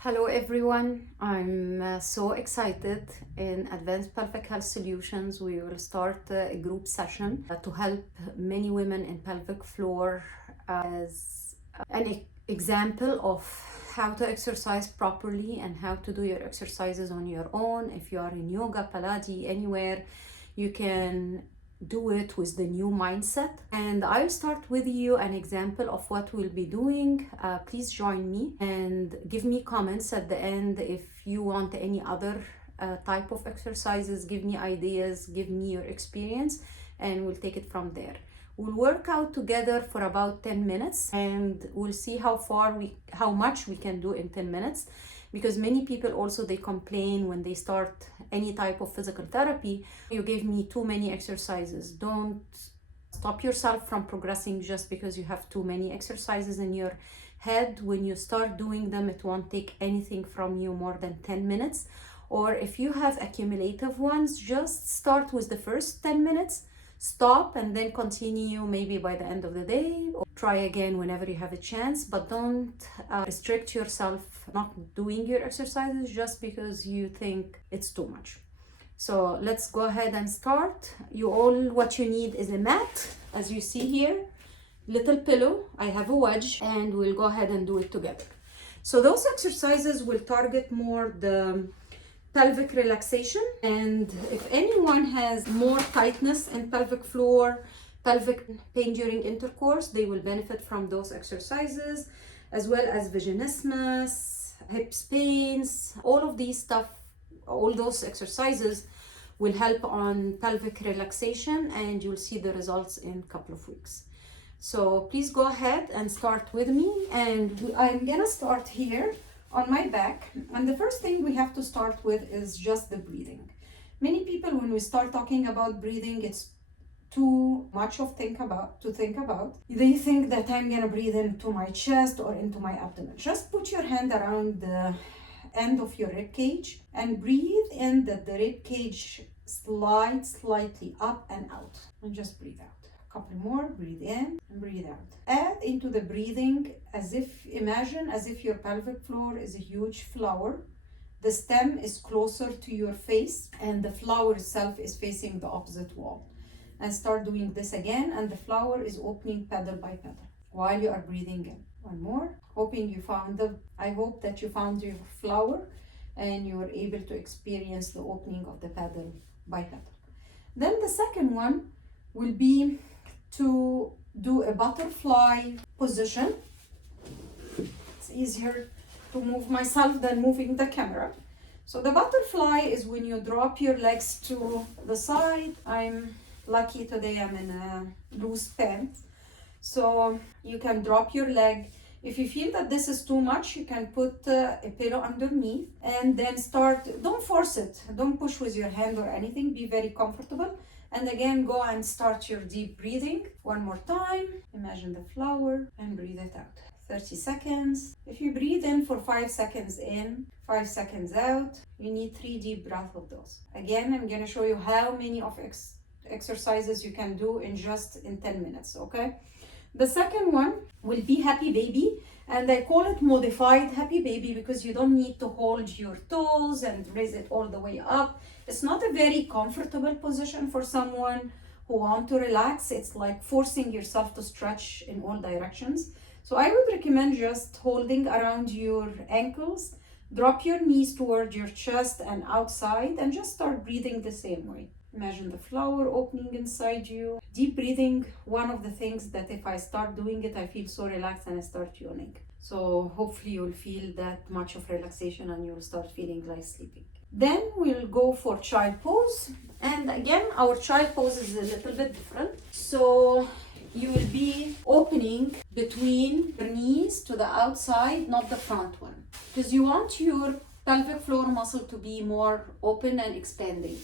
Hello everyone, I'm so excited. In Advanced Pelvic Health Solutions, we will start a group session to help many women in pelvic floor as an example of how to exercise properly and how to do your exercises on your own. If you are in yoga, Pilates, anywhere, you can do it with the new mindset. And I'll start with you an example of what we'll be doing. Please join me and give me comments at the end if you want any other type of exercises. Give me ideas, give me your experience, and we'll take it from there. We'll work out together for about 10 minutes and we'll see how much we can do in 10 minutes, because many people also they complain when they start any type of physical therapy. You gave me too many exercises. Don't stop yourself from progressing just because you have too many exercises in your head. When you start doing them, it won't take anything from you more than 10 minutes. Or if you have accumulative ones, just start with the first 10 minutes, stop, and then continue maybe by the end of the day, or try again whenever you have a chance. But don't restrict yourself not doing your exercises just because you think it's too much. So let's go ahead and start. What you need is a mat, as you see here, little pillow, I have a wedge, and we'll go ahead and do it together. So those exercises will target more the pelvic relaxation, and if anyone has more tightness in pelvic floor, pelvic pain during intercourse, they will benefit from those exercises, as well as vaginismus, hips pains, all of these stuff. All those exercises will help on pelvic relaxation, and you'll see the results in a couple of weeks. So please go ahead and start with me, and I'm gonna start here on my back. And the first thing we have to start with is just the breathing. Many people, when we start talking about breathing, it's too much of think about. They think that I'm gonna breathe into my chest or into my abdomen. Just put your hand around the end of your rib cage and breathe in that the rib cage slides slightly up and out, and just breathe out. Couple more, breathe in and breathe out. Add into the breathing imagine as if your pelvic floor is a huge flower. The stem is closer to your face and the flower itself is facing the opposite wall. And start doing this again, and the flower is opening petal by petal while you are breathing in. One more. I hope that you found your flower and you were able to experience the opening of the petal by petal. Then the second one will be to do a butterfly position. It's easier to move myself than moving the camera. So the butterfly is when you drop your legs to the side. I'm lucky today I'm in a loose pants, so you can drop your leg. If you feel that this is too much, you can put a pillow underneath and then start. Don't force it, don't push with your hand or anything. Be very comfortable. And again, go and start your deep breathing. One more time. Imagine the flower and breathe it out. 30 seconds. If you breathe in for 5 seconds in, 5 seconds out, you need 3 deep breaths of those. Again, I'm going to show you how many of exercises you can do in 10 minutes, okay? The second one will be happy baby, and I call it modified happy baby because you don't need to hold your toes and raise it all the way up. It's not a very comfortable position for someone who want to relax. It's like forcing yourself to stretch in all directions. So I would recommend just holding around your ankles, drop your knees toward your chest and outside, and just start breathing the same way. Imagine the flower opening inside you. Deep breathing, one of the things that if I start doing it, I feel so relaxed and I start yawning. So hopefully you'll feel that much of relaxation and you'll start feeling like sleeping. Then we'll go for child pose. And again, our child pose is a little bit different. So you will be opening between your knees to the outside, not the front one. Because you want your pelvic floor muscle to be more open and expanding.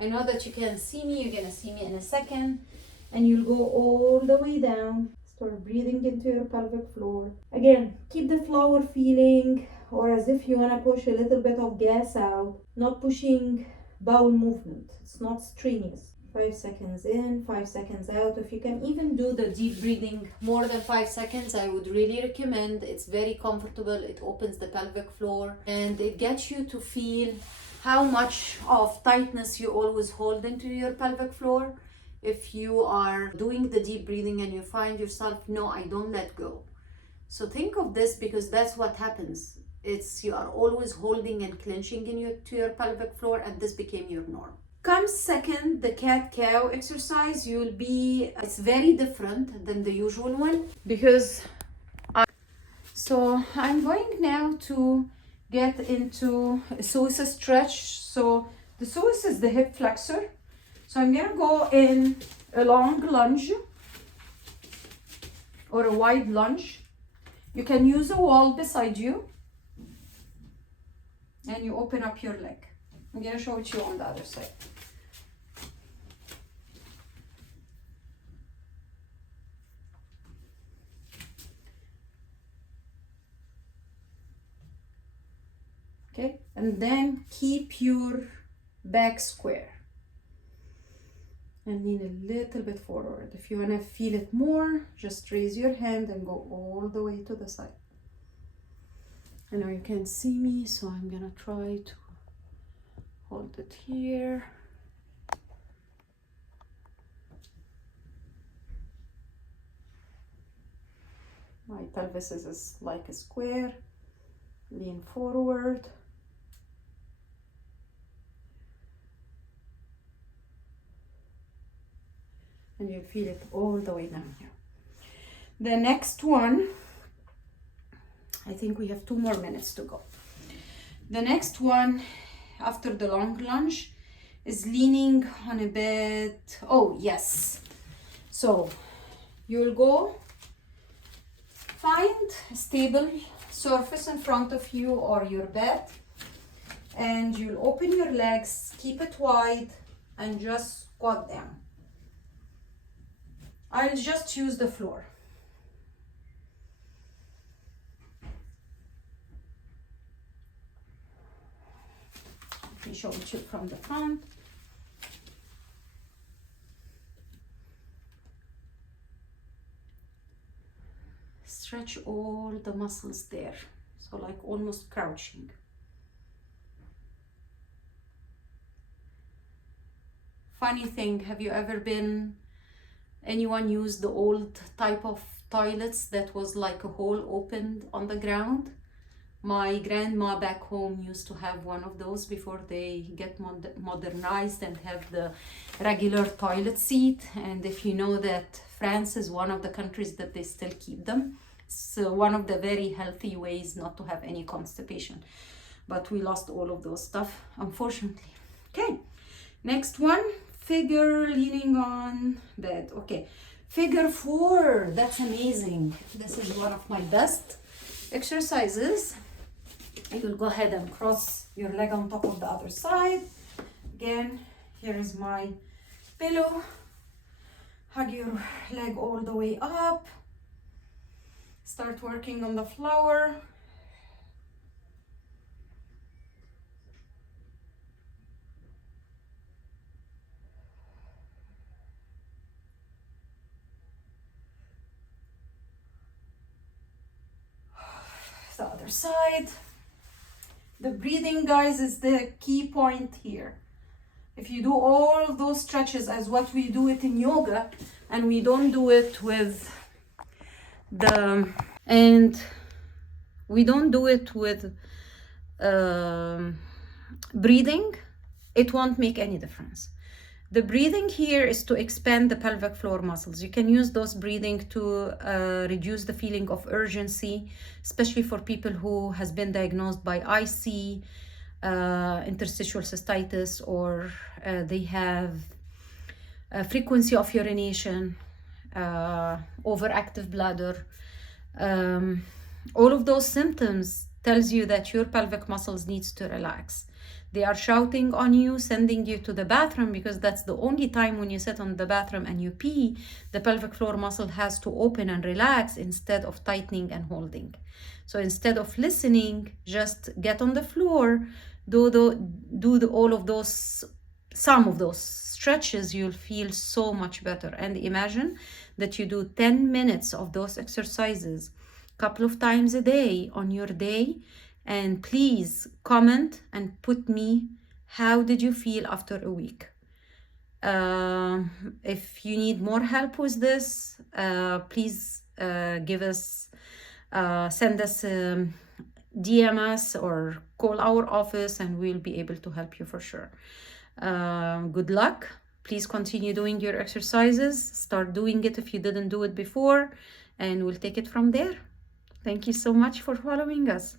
I know that you can see me, you're gonna see me in a second. And you'll go all the way down. Start breathing into your pelvic floor. Again, keep the flower feeling, or as if you wanna push a little bit of gas out. Not pushing bowel movement, it's not strenuous. 5 seconds in, 5 seconds out. If you can even do the deep breathing more than 5 seconds, I would really recommend. It's very comfortable. It opens the pelvic floor and it gets you to feel how much of tightness you always hold into your pelvic floor. If you are doing the deep breathing and you find yourself, no, I don't let go. So think of this, because that's what happens. It's you are always holding and clenching to your pelvic floor, and this became your norm. Comes second, the cat-cow exercise. It's very different than the usual one, because so I'm going now to get into a psoas stretch. So the psoas is the hip flexor. So I'm gonna go in a long lunge or a wide lunge. You can use a wall beside you and you open up your leg. I'm gonna show it to you on the other side. Okay, and then keep your back square and lean a little bit forward. If you want to feel it more, just raise your hand and go all the way to the side. I know you can't see me, so I'm gonna try to hold it here. My pelvis is like a square. Lean forward. And you feel it all the way down here. The next one, I think we have 2 more minutes to go. The next one, after the long lunge, is leaning on a bed. Oh, yes. So you'll go find a stable surface in front of you or your bed, and you'll open your legs, keep it wide, and just squat down. I'll just use the floor. Let me show it to you from the front. Stretch all the muscles there, so like almost crouching. Funny thing, have you ever anyone used the old type of toilets that was like a hole opened on the ground? My grandma back home used to have one of those before they get modernized and have the regular toilet seat. And if you know that France is one of the countries that they still keep them. So one of the very healthy ways not to have any constipation. But we lost all of those stuff, unfortunately. Okay, next one, figure leaning on bed. Okay, figure 4, that's amazing. This is one of my best exercises. You'll go ahead and cross your leg on top of the other side. Again, here is my pillow. Hug your leg all the way up. Start working on the floor. The other side. The breathing, guys, is the key point here. If you do all of those stretches as what we do it in yoga, and we don't do it with breathing, it won't make any difference. The breathing here is to expand the pelvic floor muscles. You can use those breathing to reduce the feeling of urgency, especially for people who has been diagnosed by IC, interstitial cystitis, or they have a frequency of urination, overactive bladder. All of those symptoms tells you that your pelvic muscles needs to relax. They are shouting on you, sending you to the bathroom, because that's the only time when you sit on the bathroom and you pee, the pelvic floor muscle has to open and relax instead of tightening and holding. So instead of listening, just get on the floor, do all of those some of those stretches, you'll feel so much better. And imagine that you do 10 minutes of those exercises a couple of times a day on your day. And please comment and put me, how did you feel after a week? If you need more help with this, please send us DM us or call our office, and we'll be able to help you for sure. Good luck. Please continue doing your exercises. Start doing it if you didn't do it before, and we'll take it from there. Thank you so much for following us.